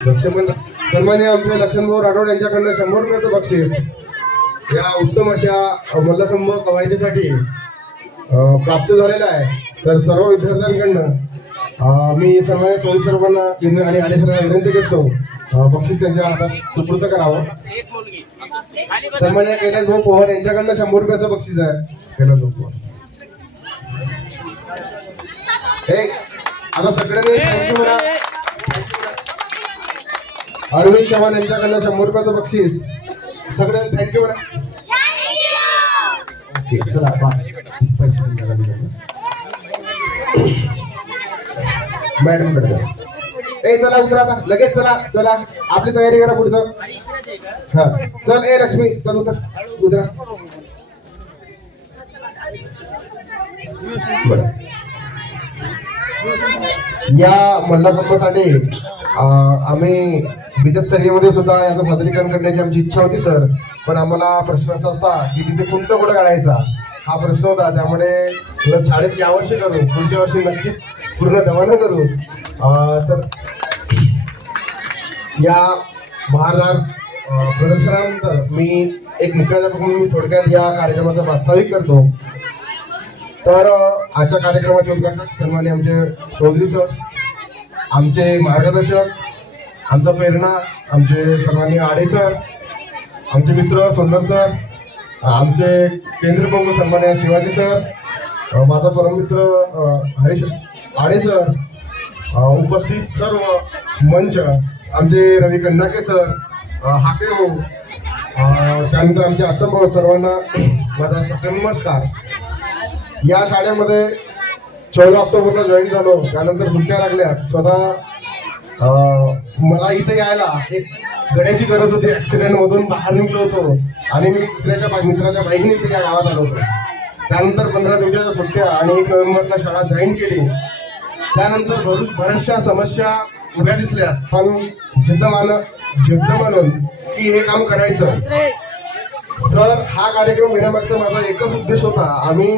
सन्मान्य आमचे लक्ष्मणभाऊ राठोड यांच्याकडनं 100 रुपयाचं बक्षीस या उत्तम अशा मल्लखंब कवायतीसाठी प्राप्त झालेला आहे. तर सर्व विद्यार्थ्यांकडनं मी सन्मान्य चौधरी साहेबांना आणि आले सरांना विनंती करतो बक्षीस त्यांच्या हातात सुपूर्द करावं. सन्मान्य कैलास भाऊ पवार यांच्याकडनं 100 रुपयाचं बक्षीस आहे. कैलास भाऊ पवार आता सगळ्यांनी थँक्यू म्हणा. अरविंद चव्हाण यांच्याकडनं 100 रुपयाचं बक्षीस. सगळ्यांना थँक्यू म्हणा. ओके चला मॅडम कडे चला उतरा आता लगेच. चला चला आपली तयारी करा पुढचं. हा चल लक्ष्मी चल उतर उतरा. या मल्लखंबासाठी आम्ही बीजस्तरीयमध्ये सुद्धा याचं सादरीकरण करण्याची आमची इच्छा होती सर. पण आम्हाला प्रश्न असा होता की तिथे कुंट कुठं काढायचा हा प्रश्न होता. त्यामुळे शाळेत यावर्षी करू, पुढच्या वर्षी नक्कीच पूर्ण दवानं करू. तर या बहारदार प्रदर्शनानंतर मी एक मुख्याध्यापक म्हणून मी थोडक्यात या कार्यक्रमाचा प्रास्ताविक करतो. तर आजच्या कार्यक्रमाचे उद्घाटक सन्मान्य आमचे चौधरी सर, आमचे मार्गदर्शक, आमचा प्रेरणा आमचे सन्मान्य आडे सर, आमचे मित्र सुंदर सर, आमचे केंद्र प्रमुख सन्मान्य शिवाजी सर, माझा परममित्र हरीश आडे सर, उपस्थित सर्व मंच, आमचे रवी कन्नाके सर, हाके भाऊ, त्यानंतर आमचे आत्तम भाऊ, सर्वांना माझा सगळं नमस्कार. या शाळेमध्ये 14 ऑक्टोबरला जॉईन झालो. त्यानंतर सुट्ट्या लागल्या. स्वतः मला इथे यायला एक गड्याची गरज होती. ॲक्सिडेंटमधून बाहेर निघलो होतो आणि मी दुसऱ्याच्या मित्राच्या बाईकने इथे या गावात आलो होतो. त्यानंतर 15 दिवसाच्या सुट्ट्या आणि 1 नोव्हेंबरला शाळा जॉईन केली. त्यानंतर बऱ्याचशा समस्या उभ्या दिसल्या, पण जिद्द मानून की हे काम करायचं. सर हा कार्यक्रम घेण्यामागचा माझा एकच उद्देश होता. आम्ही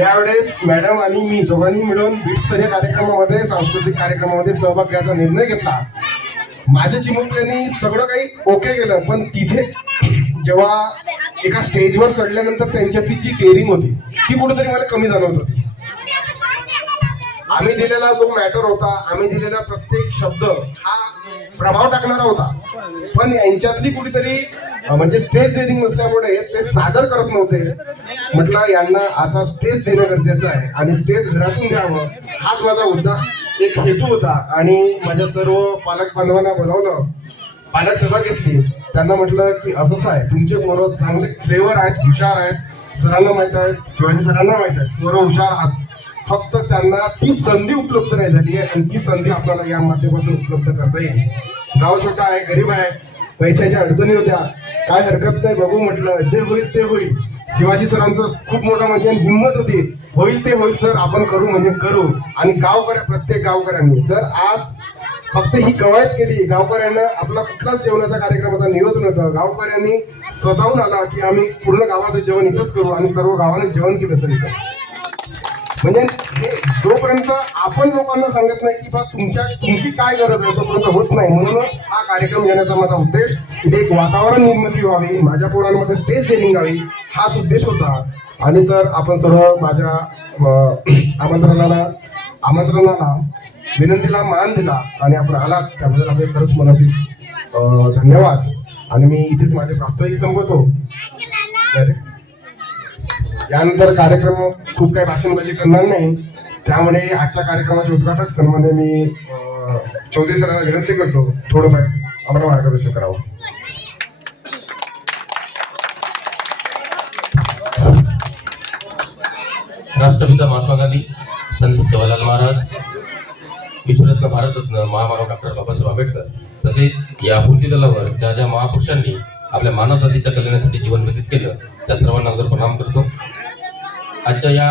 यावेळेस मॅडम आणि मी दोघांनी मिळून बीजस्तरीय कार्यक्रमामध्ये, सांस्कृतिक कार्यक्रमामध्ये सहभाग घ्यायचा निर्णय घेतला. माझ्या चिमुकल्यांनी सगळं काही ओके केलं, पण तिथे जेव्हा एका स्टेजवर चढल्यानंतर त्यांच्याची जी डेअरिंग होती ती कुठेतरी मला कमी जाणवत होती. आम्ही दिलेला जो मॅटर होता, आम्ही दिलेला प्रत्येक शब्द हा प्रभाव टाकणारा होता, पण यांच्यातली कुठेतरी म्हणजे स्टेज डेअरिंग नसल्यामुळे ते सादर करत नव्हते. म्हटलं यांना आता स्टेज देणं गरजेचं आहे आणि स्टेज घरातून द्यावं हाच माझा एक हेतू होता. आणि माझ्या सर्व पालक बांधवांना बोलावलं, पालक सभा घेतली. त्यांना म्हटलं की असंच आहे, तुमचे पोरं चांगले फ्लेवर आहेत, हुशार आहेत, सरांना माहीत आहेत, शिवाजी सरांना माहीत आहेत, पोरं हुशार आहात, फक्त त्यांना ती संधी उपलब्ध नाही झाली आहे आणि ती संधी आपल्याला या माध्यमातून उपलब्ध करता येईल. गाव छोटा आहे, गरीब आहे, पैशाच्या अडचणी होत्या, काय हरकत नाही बघू म्हटलं, जे होईल ते होईल. शिवाजी सरांचं खूप मोठं म्हणजे हिंमत होती, होईल ते होईल सर, आपण करू म्हणजे करू. आणि प्रत्येक गावकऱ्यांनी सर आज फक्त ही कवायत केली. गावकऱ्यांना आपला कुठलाच जेवणाचा कार्यक्रमाचा नियोजन होतं, गावकऱ्यांनी स्वतःहून आला की आम्ही पूर्ण गावाचं जेवण इथंच करू आणि सर्व गावाने जेवण केलं सर इथं. म्हणजे हे जोपर्यंत आपण लोकांना सांगत नाही की बा तुमची काय गरज आहे तोपर्यंत होत नाही. म्हणूनच हा कार्यक्रम घेण्याचा माझा उद्देश, इथे एक वातावरण निर्मिती व्हावी, माझ्या पोरांमध्ये स्टेज डेअरिंग व्हावी हाच उद्देश होता. आणि सर आपण सर्व माझ्या आमंत्रणाला विनंतीला मान दिला आणि आपण आलात त्याबद्दल आपले खरंच मनाशी धन्यवाद. आणि मी इथेच माझे प्रास्ताविक संपवतो. यानंतर कार्यक्रम खूप काही भाषणबाजी करणार नाही, त्यामुळे आजच्या कार्यक्रमाचे उद्घाटक सन्मान्य मी चौधरी सरांना विनंती करतो थोडं आम्हाला मार्गदर्शन करावं. राष्ट्रपिता महात्मा गांधी, संत सेवालाल महाराज, विश्वरत्न भारतरत्न महामानव डॉक्टर बाबासाहेब आंबेडकर, तसेच या पूर्ती दलावर ज्या ज्या महापुरुषांनी आपल्या मानव जातीच्या कल्याणासाठी जीवन व्यतीत केलं त्या सर्वांना अगोदर प्रणाम करतो. आजच्या या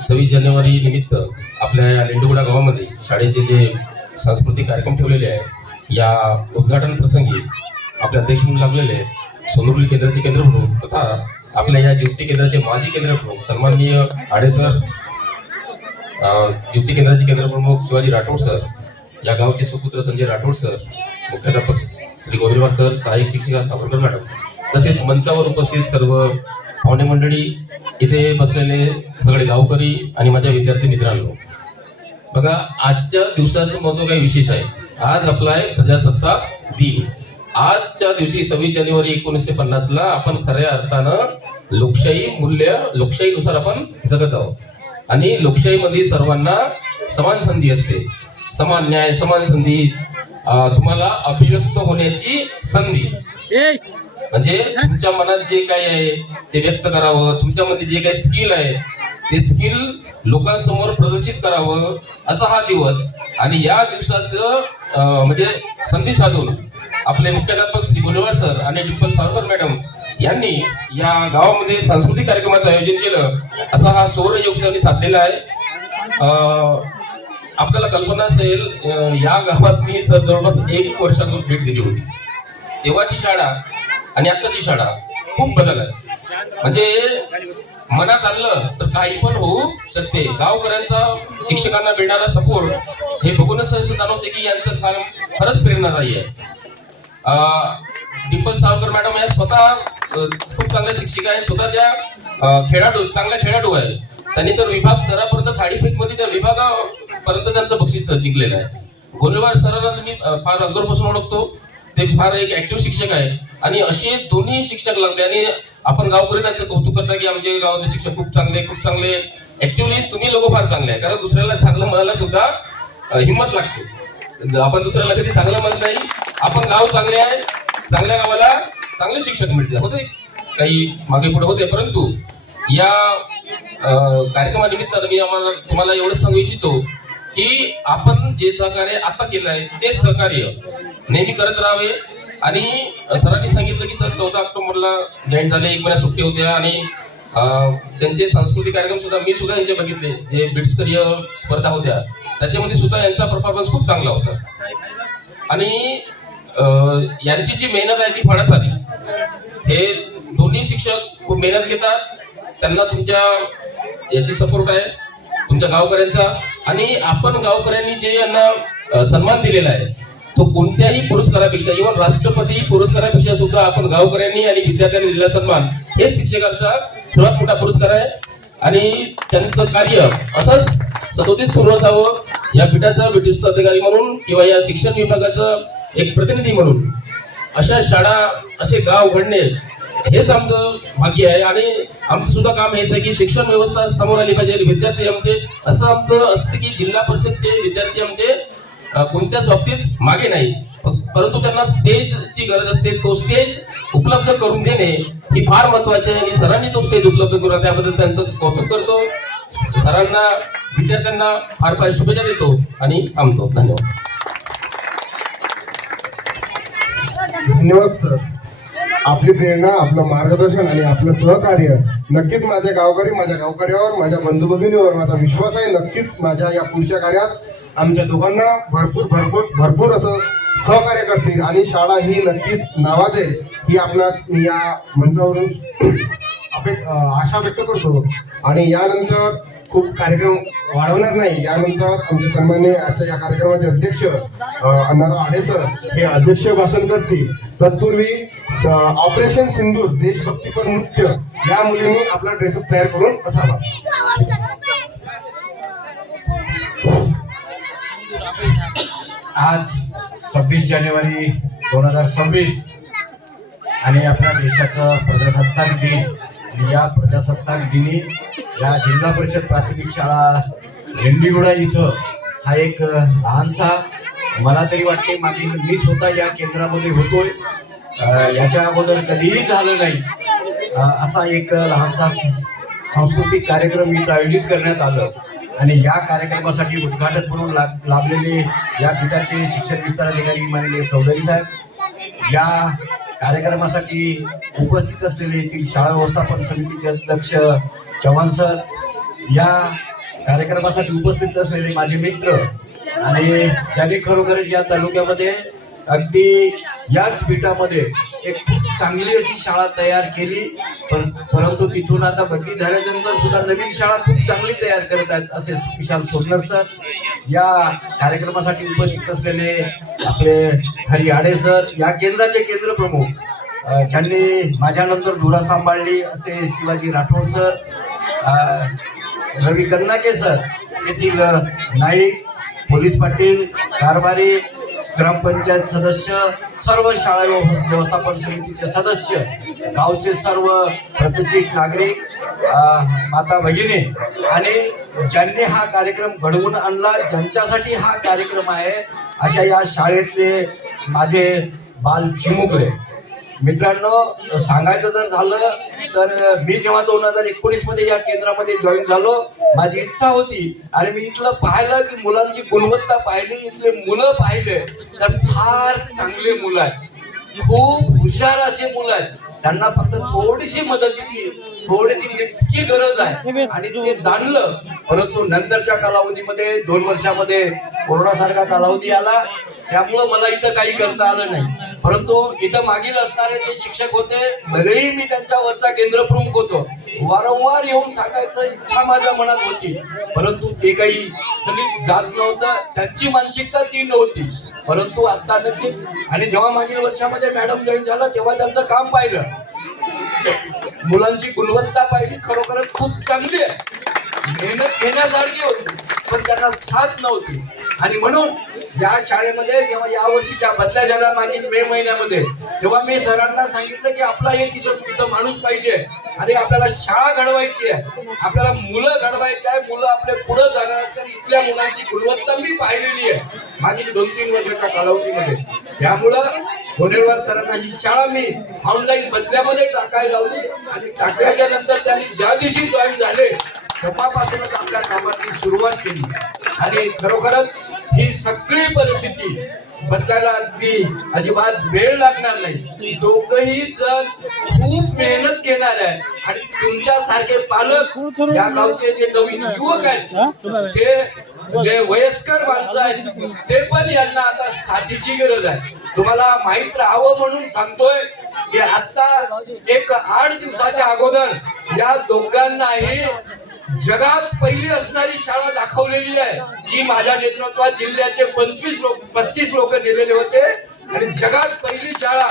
26 जानेवारी निमित्त आपल्या या लेंडुगुडा गावामध्ये शाळेचे जे सांस्कृतिक कार्यक्रम ठेवलेले आहे, या उद्घाटन प्रसंगी आपल्या अध्यक्ष म्हणून लागलेले सोनुर्ली केंद्राचे केंद्रप्रमुख तथा आपल्या या ज्योती केंद्राचे माजी केंद्रप्रमुख सन्माननीय आडे सर, ज्योती केंद्राचे केंद्रप्रमुख शिवाजी राठोड सर, या गावचे सुपुत्र संजय राठोड सर, मुख्याध्यापक श्री गोविंदराव सर, सहाय्यक शिक्षिका सावरकर मॅडम, तसेच मंचावर उपस्थित सर्व पाहुणे मंडळी, इथे बसलेले सगळे गावकरी आणि माझ्या विद्यार्थी मित्रांनो. बघा, आजच्या दिवसाचं महत्व काही विशेष आहे. आज आपला आहे प्रजासत्ताक दिन. आजच्या दिवशी 26 जानेवारी 1950ला आपण खऱ्या अर्थानं लोकशाही मूल्य, लोकशाहीनुसार आपण जगत आहोत. आणि लोकशाहीमध्ये सर्वांना समान संधी असते, समान न्याय, समान संधी, तुम्हाला अभिव्यक्त होण्याची संधी. म्हणजे तुमच्या मनात जे काही आहे ते व्यक्त करावं, तुमच्यामध्ये जे काही स्किल आहे ते स्किल लोकांसमोर प्रदर्शित करावं, असा हा दिवस. आणि या दिवसाचं म्हणजे संधी साधून आपले मुख्याध्यापक श्री गोविंदराव सर आणि डिंपल सावरकर मॅडम यांनी या गावामध्ये सांस्कृतिक कार्यक्रमाचं आयोजन केलं. असा हा सौरयोग त्यांनी साधलेला आहे. आपल्याला कल्पना असेल, या गावात मी सर जवळपास 1 वर्षातून भेट दिली होती. तेव्हाची शाळा आणि आत्ताची शाळा खूप बदल आहे. म्हणजे मनात आणलं तर काही पण होऊ शकते. गावकऱ्यांचा शिक्षकांना मिळणारा सपोर्ट हे बघूनच जाणवते की यांचं काम खरंच प्रेरणादायी आहे. डिंपल सावरकर मॅडम या स्वतः खूप चांगल्या शिक्षिका आहेत, स्वतः त्या चांगल्या खेळाडू आहे. त्यांनी तर विभाग स्तरापर्यंत थाळीफेकमध्ये त्या विभागापर्यंत त्यांचं बक्षीस जिंकलेलं आहे. गोविंदराव सरांना तुम्ही फार अगोदरपासून ओळखतो, ते फार एक ऍक्टिव्ह शिक्षक आहे. आणि असे दोन्ही शिक्षक लागले. आणि आपण गावकरी त्यांचं कौतुक करता की आमचे गावाचे शिक्षक खूप चांगले. ऍक्च्युअली तुम्ही लोक फार चांगले आहे, कारण दुसऱ्याला चांगलं म्हणायला सुद्धा हिंमत लागते. आपण दुसऱ्याला कधी चांगलं म्हणत नाही. आपण गाव चांगले आहे, चांगल्या गावाला चांगले शिक्षक मिळते. होते काही मागे पुढे होते, परंतु या कार्यक्रमानिमित्तानं मी तुम्हाला एवढंच सांगू इच्छितो की आपण जे सहकार्य आता केलं आहे ते सहकार्य नेहमी करत राहावे. आणि सरांनी सांगितलं की सर 14 ऑक्टोबरला जॉईन झाले, 1 महिना सुट्टी होत्या. आणि त्यांचे सांस्कृतिक कार्यक्रम सुद्धा मी सुद्धा यांचे बघितले, जे बिट्सस्तरीय स्पर्धा होत्या त्याच्यामध्ये सुद्धा यांचा परफॉर्मन्स खूप चांगला होता. आणि यांची जी मेहनत आहे ती फळास आली. हे दोन्ही शिक्षक खूप मेहनत घेतात, त्यांना तुमच्या याची सपोर्ट आहे, तुमच्या गावकऱ्यांचा. आणि आपण गावकऱ्यांनी जे यांना सन्मान दिलेला आहे तो कोणत्याही पुरस्कारापेक्षा, इव्हन राष्ट्रपती पुरस्कारापेक्षा सुद्धा आपण गावकऱ्यांनी आणि विद्यार्थ्यांनी दिलेला सन्मान हे शिक्षकांचा सर्वात मोठा पुरस्कार आहे. आणि त्यांचं कार्य असंच सदोदित सुरू असावं. या पीठाचा ब्रिटिश अधिकारी म्हणून किंवा या शिक्षण विभागाचं एक प्रतिनिधी म्हणून अशा शाळा, असे गाव घडणे हेच आमचं भाग्य आहे. आणि आमचं सुद्धा काम हेच आहे की शिक्षण व्यवस्था समोर आली पाहिजे. विद्यार्थी आमचे, असं आमचं असते की जिल्हा परिषदचे विद्यार्थी आमचे कोणत्याच बाबतीत मागे नाही, परंतु त्यांना स्टेजची गरज असते. तो स्टेज उपलब्ध करून देणे ही फार महत्वाचे आहे. आणि सरांनी तो स्टेज उपलब्ध करून त्याबद्दल त्यांचं कौतुक करतो. सरांना, विद्यार्थ्यांना फार फार शुभेच्छा देतो आणि थांबतो. धन्यवाद. धन्यवाद सर. आपली प्रेरणा, आपलं मार्गदर्शन आणि आपलं सहकार्य नक्कीच माझ्या गावकऱ्यावर, माझ्या बंधू भगिनीवर माझा विश्वास आहे. नक्कीच माझ्या या पुढच्या कार्यात आमच्या दोघांना भरपूर असं सहकार्य करतील. आणि शाळा ही नक्कीच नावाजेल ही आपणास मी या मंचावरून आशा व्यक्त करतो. आणि यानंतर खूप कार्यक्रम वाढवणार नाही. यानंतर आमचे सन्मान्य आजच्या या कार्यक्रमाचे अध्यक्ष अण्णाराव आडे सर हे अध्यक्ष भाषण करतील. तत्पूर्वी ऑपरेशन सिंदूर देशभक्तीपर नृत्य या मुलींनी आपला ड्रेसअप तयार करून असावा. आज 26 जानेवारी 2026 आणि आपल्या देशाचं प्रजासत्ताक दिन. आणि या प्रजासत्ताक दिनी या जिल्हा परिषद प्राथमिक शाळा लेंडीगुडा इथं हा एक लहानसा, मला तरी वाटते मागील मी स्वतः या केंद्रामध्ये होतोय, याच्या अगोदर कधीही झालं नाही असा एक लहानसा सांस्कृतिक कार्यक्रम इथं आयोजित करण्यात आलं. आणि या कार्यक्रमासाठी उद्घाटक म्हणून लाभलेले या पीठाचे शिक्षण विस्तार अधिकारी माननीय चौधरी साहेब, या कार्यक्रमासाठी उपस्थित असलेले येथील शाळा व्यवस्थापन समितीचे अध्यक्ष चव्हाण सर, या कार्यक्रमासाठी उपस्थित असलेले माझे मित्र आणि ज्यांनी खरोखरच या तालुक्यामध्ये अगदी याच पीठामध्ये एक खूप चांगली अशी शाळा तयार केली, परंतु तिथून आता बदली झाल्यानंतर सुद्धा नवीन शाळा खूप चांगली तयार करत आहेत असे विशाल सोडणर सर, या कार्यक्रमासाठी उपस्थित असलेले आपले हरी आडे सर, या केंद्राचे केंद्र प्रमुख, ज्यांनी माझ्यानंतर धुरा सांभाळली असे शिवाजी राठोड सर, रवी कन्नाके सर, येथील नाईक, पोलीस पाटील, कारभारी, ग्रामपंचायत सदस्य, सर्व शाळा व्यवस्थापन समितीचे सदस्य, गावचे सर्व प्रतिष्ठित नागरिक, माता भगिनी आणि ज्यांनी हा कार्यक्रम घडवून आणला, ज्यांच्यासाठी हा कार्यक्रम आहे, अशा या शाळेतले माझे बाल चिमुकले मित्रांनो, सांगायचं जर झालं तर मी जेव्हा 2019 मध्ये या केंद्रामध्ये जॉईन झालो, माझी इच्छा होती आणि मी इथलं पाहिलं की मुलांची गुणवत्ता पाहिली, इथले मुलं पाहिले तर फार चांगले मुलं आहेत, खूप हुशार असे मुलं आहेत. त्यांना फक्त थोडीशी मदतीची, थोडीशी लिफ्टची गरज आहे आणि ते जाणलं. परंतु नंतरच्या कालावधीमध्ये 2 वर्षामध्ये कोरोनासारखा कालावधी आला, त्यामुळं मला इथं काही करता आलं नाही. परंतु इथं मागील असणारे जे शिक्षक होते, भलेही मी त्यांच्यावरचा केंद्र प्रमुख होतो, वारंवार येऊन सांगायचं इच्छा माझ्या मनात होती, परंतु ते काही दलित जात नव्हतं, त्यांची मानसिकता ती नव्हती. परंतु आता नक्कीच, आणि जेव्हा मागील वर्षामध्ये मॅडम जॉईन झाला तेव्हा त्यांचं काम पाहिलं, मुलांची गुणवत्ता पाहिली, खरोखरच खूप चांगली आहे, मेहनत घेण्यासारखी होती, पण त्यांना साथ नव्हती. आणि म्हणून या शाळेमध्ये जेव्हा या वर्षीच्या बदल्या झाल्या मागील मे महिन्यामध्ये, तेव्हा मी सरांना सांगितलं की आपला एक इथं माणूस पाहिजे आणि आपल्याला शाळा घडवायची आहे, आपल्याला मुलं घडवायची आहे, मुलं आपले पुढे जाणार. तर इथल्या मुलांची गुणवत्ता मी पाहिलेली आहे मागील 2-3 वर्षाच्या कालावधीमध्ये. त्यामुळं गोनेरवार सरांना ही शाळा मी ऑनलाईन बदल्यामध्ये टाकायला लावली आणि टाकल्याच्या नंतर त्यांनी ज्या दिवशी जॉईन झाले तेव्हापासूनच आपल्या कामाची सुरुवात केली. आणि खरोखरच ही सगळी परिस्थिती बदलायला अगदी अजिबात वेळ लागणार नाही. दोघंही जण खूप मेहनत घेणार आहे आणि तुमच्यासारखे पालक, या गावचे जे नवीन युवक आहेत, ते जे वयस्कर माणसं आहेत, ते पण यांना आता साथीची गरज आहे. तुम्हाला माहित राहावं म्हणून सांगतोय की आता एक 8 दिवसाच्या अगोदर या दोघांनाही जगात पहिली असणारी शाळा दाखवलेली आहे, जी माझ्या नेतृत्वात जिल्ह्याचे 35 लोक नेलेले होते आणि जगात पहिली शाळा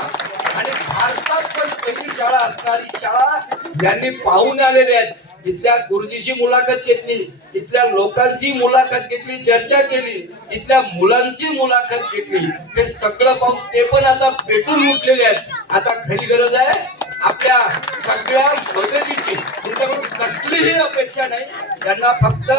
आणि भारतात पण पहिली शाळा असणारी शाळा यांनी पाहून आलेले आहेत. तिथल्या गुरुजीशी मुलाखत घेतली, तिथल्या लोकांशी मुलाखत घेतली, चर्चा केली, तिथल्या मुलांची मुलाखत घेतली. हे सगळं पाहून ते पण आता पेटून उठलेले आहेत. आता खरी गरज आहे आपल्या सगळ्या मदतीची. तुमच्याकडून कसलीही अपेक्षा नाही, त्यांना फक्त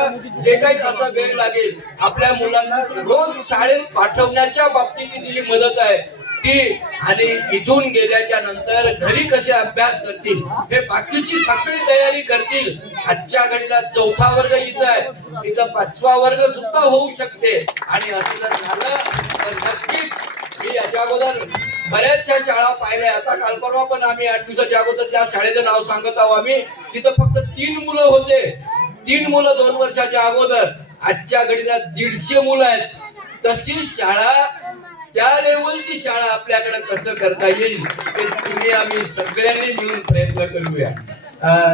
जे काही असं वेळ लागेल आपल्या मुलांना रोज शाळेत पाठवण्याच्या बाबतीत जी मदत आहे ती, आणि इथून गेल्याच्या नंतर घरी कसे अभ्यास करतील हे बाकीची सगळी तयारी करतील. आजच्या घडीला 4था वर्ग इथं आहे, इथं 5वा वर्ग सुद्धा होऊ शकते. आणि असं जर झालं तर नक्कीच, मी याच्या अगोदर बऱ्याचशा शाळा पाहिल्या. आता काल परवा पण आम्ही 8 दिवसाच्या अगोदर ज्या शाळेचं नाव सांगत आहोत आम्ही, तिथं फक्त 3 मुलं होते, 3 मुलं 2 वर्षाच्या अगोदर. आजच्या घडीला 150 मुलं आहेत. तशी शाळा, त्या लेवलची शाळा आपल्याकडे कसं करता येईल ते तुम्ही आम्ही सगळ्यांनी मिळून प्रयत्न करूया.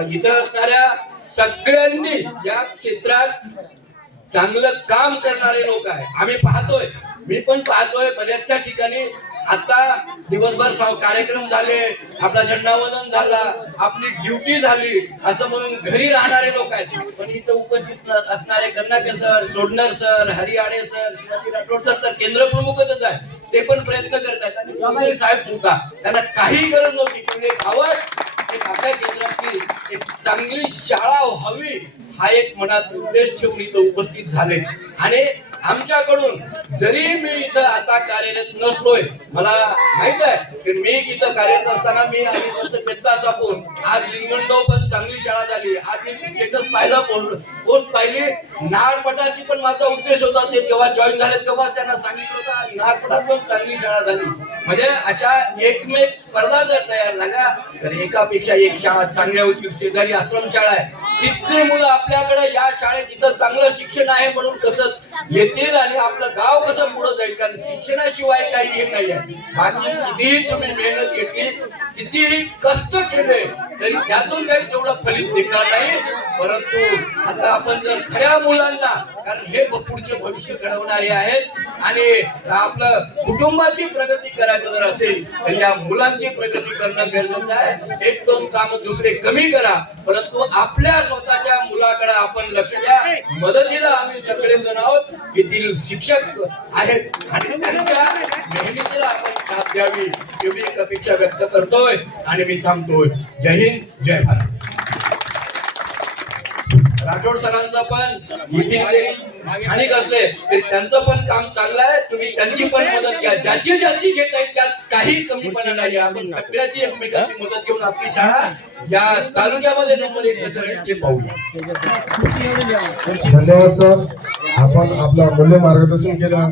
इथं असणाऱ्या सगळ्यांनी या क्षेत्रात चांगलं काम करणारे लोक आहे, आम्ही पाहतोय, मी पण पाहतोय बऱ्याचशा ठिकाणी. आता दिवसभर कार्यक्रम झाले, आपला झेंडावंदन झाला, आपली ड्युटी झाली असं म्हणून घरी राहणारे लोक आहेत. पण इथं उपस्थित असणारे कन्नाके सर, सोडणर सर, हरी आडे सर, शिवाजी राठोड सर तर केंद्र प्रमुखच आहे, ते पण प्रयत्न करतात. आणि चौधरी साहेब सुद्धा, त्यांना काही गरज नव्हती, पण एक आवड, एक आपल्या केंद्रातली एक चांगली शाळा व्हावी हा एक मनात उद्देश ठेवून इथं उपस्थित झाले. आणि आमच्याकडून जरी मी इथं आता कार्यरत नसलोय, मला माहित आहे की मी इथं कार्यरत असताना मी अनेक वर्ष घेतला सापून, आज लिंगणगाव पण चांगली शाळा झाली. आज मी स्टेटस पाहिला, पोस्ट पाहिली, नारपटाची पण माझा उद्देश होता, ते जेव्हा जॉईन झाले तेव्हा त्यांना सांगितलं होतं नारपटात पण चांगली शाळा झाली. म्हणजे अशा एकमेक स्पर्धा जर तयार झाल्या तर एकापेक्षा एक शाळा चांगल्या होतील. शेजारी आश्रम शाळा आहे, तिथली मुलं आपल्याकडे या शाळेत इथं चांगलं शिक्षण आहे म्हणून कसं येतील आणि आपलं गाव कसं पुढे जाईल, कारण शिक्षणाशिवाय काही हे नाही आहे. बाकी कितीही तुम्ही मेहनत घेतली, कितीही कष्ट केले, तरी त्यातून काही तेवढं फलित निघणार नाही. परंतु आता आपण जर खऱ्या मुलांना, कारण हे पुढचे भविष्य घडवणारे आहेत आणि आपलं कुटुंबाची प्रगती करायचं जर असेल तर या मुलांची प्रगती करणं गरजेचं आहे. एक दोन काम दुसरे कमी करा, परंतु आपल्या स्वतःच्या मुलाकडे आपण लक्ष द्या. मदतीला आम्ही सगळेजण आहोत, येथील शिक्षक आहेत आणि त्यांच्या मेहनतीला आपण साथ द्यावी एवढी एक अपेक्षा व्यक्त करतोय आणि मी थांबतोय. जय हिंद, जय भारत. राठोड सरांचं पण येथील जरी स्थानिक असले तरी त्यांचं पण काम चांगलं आहे. तुम्ही त्यांची पण मदत घ्या, ज्याची ज्याची घेत आहे त्यात काही कमीपणा नाही. आपण सगळ्याची एकमेकांची मदत घेऊन आपली शाळा या तालुक्यामध्ये नंबर 1 कसं आहे ते पाहूया. धन्यवाद सर, आपण आपलं मूल्य मार्गदर्शन केलं.